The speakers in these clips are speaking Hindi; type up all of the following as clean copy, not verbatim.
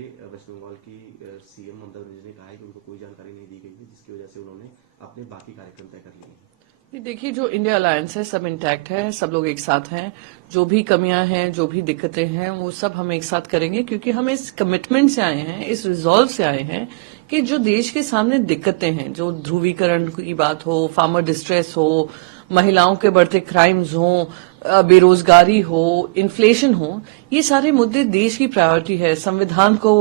वेस्ट बंगाल की सीएम ममता बनर्जी ने कहा है कि उनको कोई जानकारी नहीं दी गई है, जिसकी वजह से उन्होंने अपने बाकी कार्यक्रम तय कर लिए हैं। देखिए, जो इंडिया अलायंस है सब इंटैक्ट है, सब लोग एक साथ हैं। जो भी कमियां हैं, जो भी दिक्कतें हैं, वो सब हम एक साथ करेंगे, क्योंकि हम इस कमिटमेंट से आए हैं, इस रिजॉल्व से आए हैं कि जो देश के सामने दिक्कतें हैं, जो ध्रुवीकरण की बात हो, फार्मर डिस्ट्रेस हो, महिलाओं के बढ़ते क्राइम्स हो, बेरोजगारी हो, इन्फ्लेशन हो, ये सारे मुद्दे देश की प्रायोरिटी है। संविधान को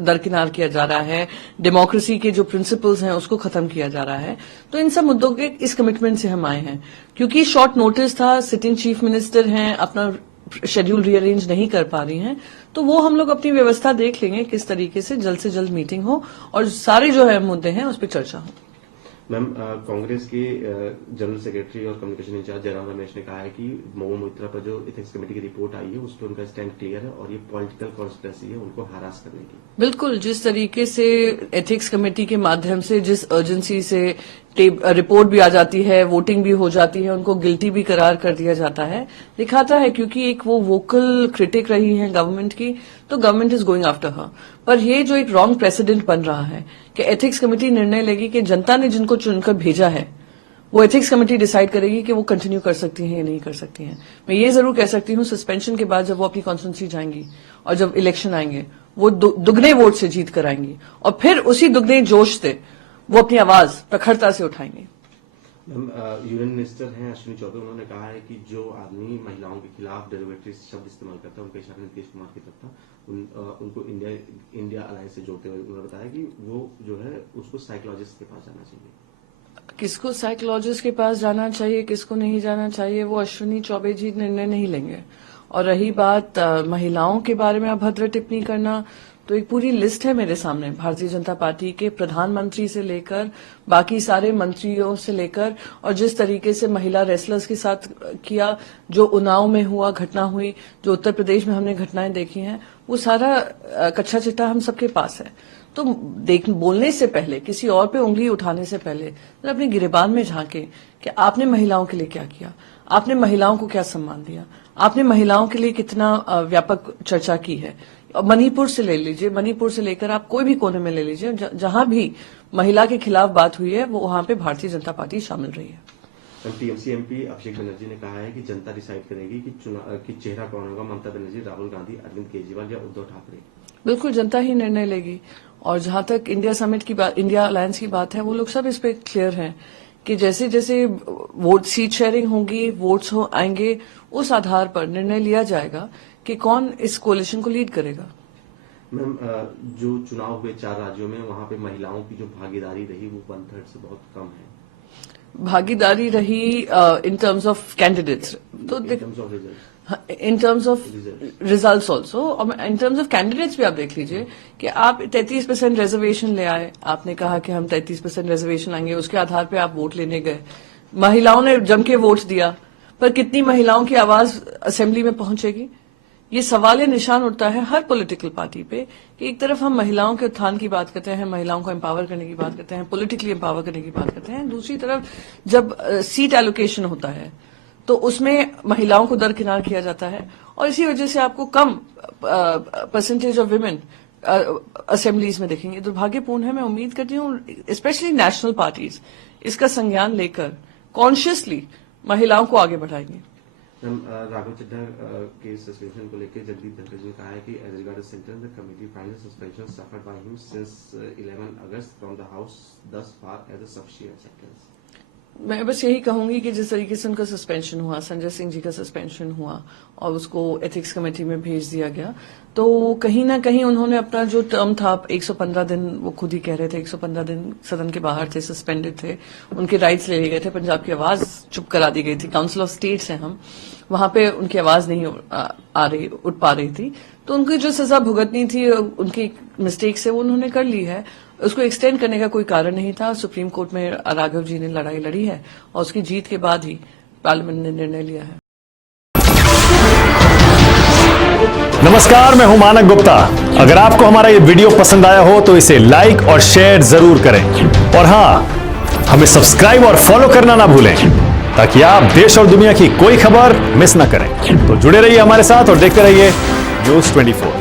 दरकिनार किया जा रहा है, डेमोक्रेसी के जो प्रिंसिपल्स हैं उसको खत्म किया जा रहा है। तो इन सब मुद्दों के इस कमिटमेंट से हम आए हैं। क्योंकि शॉर्ट नोटिस था, सिटिंग चीफ मिनिस्टर हैं, अपना शेड्यूल रीअरेंज नहीं कर पा रही हैं, तो वो हम लोग अपनी व्यवस्था देख लेंगे किस तरीके से जल्द मीटिंग हो और सारे जो है मुद्दे हैं उस पर चर्चा हो। मैम, कांग्रेस के जनरल सेक्रेटरी और कम्युनिकेशन इंचार्ज जयराम रमेश ने कहा है कि मऊ मोइत्रा पर जो एथिक्स कमेटी की रिपोर्ट आई है उस पर उनका स्टैंड क्लियर है और ये पॉलिटिकल कॉन्स्पिरेसी है उनको हरास करने की। बिल्कुल, जिस तरीके से एथिक्स कमेटी के माध्यम से जिस अर्जेंसी से रिपोर्ट भी आ जाती है, वोटिंग भी हो जाती है, उनको गिल्टी भी करार कर दिया जाता है, दिखाता है क्योंकि एक वो वोकल क्रिटिक रही है गवर्नमेंट की, तो government is going after her. पर ये जो एक रॉन्ग प्रेसिडेंट बन रहा है कि एथिक्स कमेटी निर्णय लेगी कि जनता ने जिनको चुनकर भेजा है वो एथिक्स कमेटी डिसाइड करेगी कि वो कंटिन्यू कर सकती हैं या नहीं कर सकती हैं। मैं ये जरूर कह सकती हूँ, सस्पेंशन के बाद जब वो अपनी कॉन्स्टिट्यूंसी जाएंगी और जब इलेक्शन आएंगे वो दुगने वोट से जीत कर आएंगी और फिर उसी दुगने जोश से वो अपनी आवाज प्रखरता से उठाएंगे। यूनियन मिनिस्टर हैं अश्विनी चौबे, उन्होंने कहा है कि जो आदमी महिलाओं के खिलाफ डेरिवेटरी शब्द इस्तेमाल करता है, उनका इशारा नीतीश कुमार की तरफ था, उनको इंडिया अलायंस से जोड़ते हुए उन्होंने बताया कि वो जो है उसको साइकोलॉजिस्ट के पास जाना चाहिए। किसको साइकोलॉजिस्ट के पास जाना चाहिए, किसको नहीं जाना चाहिए, वो अश्विनी चौबे जी निर्णय नहीं लेंगे। और रही बात महिलाओं के बारे में अभद्र टिप्पणी करना, तो एक पूरी लिस्ट है मेरे सामने भारतीय जनता पार्टी के प्रधानमंत्री से लेकर बाकी सारे मंत्रियों से लेकर, और जिस तरीके से महिला रेसलर्स के साथ किया, जो उन्नाव में हुआ घटना हुई, जो उत्तर प्रदेश में हमने घटनाएं देखी हैं, वो सारा कच्चा चिट्ठा हम सबके पास है। तो बोलने से पहले, किसी और पे उंगली उठाने से पहले अपने गिरेबान में झांके कि आपने महिलाओं के लिए क्या किया, आपने महिलाओं को क्या सम्मान दिया, आपने महिलाओं के लिए कितना व्यापक चर्चा की है। मणिपुर से ले लीजिए, मणिपुर से लेकर आप कोई भी कोने में ले लीजिए, जहां भी महिला के खिलाफ बात हुई है वो वहां पे भारतीय जनता पार्टी शामिल रही है। टीएमसी एमपी अभिषेक बनर्जी ने कहा है कि जनता डिसाइड करेगी कि चेहरा कौन होगा, ममता बनर्जी, राहुल गांधी, अरविंद केजरीवाल या उद्धव ठाकरे। बिल्कुल, जनता ही निर्णय लेगी। और जहां तक इंडिया समिट की बात, इंडिया अलायंस की बात है, वो लोग सब इस पे क्लियर हैं कि जैसे जैसे वोट सीट शेयरिंग होगी, वोट्स आएंगे, उस आधार पर निर्णय लिया जाएगा कि कौन इस कोalition को लीड करेगा। मैम, जो चुनाव हुए 4 राज्यों में, वहां पे महिलाओं की जो भागीदारी रही वो 1/3 से बहुत कम है। भागीदारी रही इन टर्म्स ऑफ कैंडिडेट्स, तो in terms of results also, और इन टर्म्स ऑफ कैंडिडेट्स भी आप देख लीजिए कि आप 33% रिजर्वेशन ले आए, आपने कहा कि हम 33% रिजर्वेशन आएंगे, उसके आधार पे आप वोट लेने गए, महिलाओं ने जम के वोट दिया, पर कितनी महिलाओं की आवाज असेंबली में पहुंचेगी, ये सवाल निशान उठता है हर पॉलिटिकल पार्टी पे कि एक तरफ हम महिलाओं के उत्थान की बात करते हैं, महिलाओं को एम्पावर करने की बात करते हैं, पॉलिटिकली एम्पावर करने की बात करते हैं, दूसरी तरफ जब सीट एलोकेशन होता है तो उसमें महिलाओं को दरकिनार किया जाता है और इसी वजह से आपको कम परसेंटेज ऑफ विमेन असेंबलीज में देखेंगे। दुर्भाग्यपूर्ण है। मैं उम्मीद करती हूँ स्पेशली नेशनल पार्टीज इसका संज्ञान लेकर कॉन्शियसली महिलाओं को आगे बढ़ाएंगे। राघव चड्ढा के सस्पेंशन को लेकर जगदीप धनखड़ ने कहा है कि as regard sentence the committee finds suspension suffered by him since 11 August from the house thus far as a sufficient sentence। मैं बस यही कहूंगी कि जिस तरीके से उनका सस्पेंशन हुआ, संजय सिंह जी का सस्पेंशन हुआ और उसको एथिक्स कमेटी में भेज दिया गया, तो कहीं ना कहीं उन्होंने अपना जो टर्म था 115 दिन, वो खुद ही कह रहे थे 115 दिन सदन के बाहर थे, सस्पेंडेड थे, उनके राइट्स ले लिए गए थे, पंजाब की आवाज चुप करा दी गई थी, काउंसिल ऑफ स्टेट्स हैं हम, वहां पे उनकी आवाज नहीं उठ पा रही थी, तो उनकी जो सजा भुगतनी थी उनकी मिस्टेक से वो उन्होंने कर ली है, उसको एक्सटेंड करने का कोई कारण नहीं था। सुप्रीम कोर्ट में राघव जी ने लड़ाई लड़ी है और उसकी जीत के बाद ही पार्लियामेंट ने निर्णय लिया है। नमस्कार, मैं हूं मानक गुप्ता। अगर आपको हमारा ये वीडियो पसंद आया हो तो इसे लाइक और शेयर जरूर करें और हां, हमें सब्सक्राइब और फॉलो करना ना भूलें ताकि आप देश और दुनिया की कोई खबर मिस ना करें। तो जुड़े रहिए हमारे साथ और देखते रहिए न्यूज़ 24।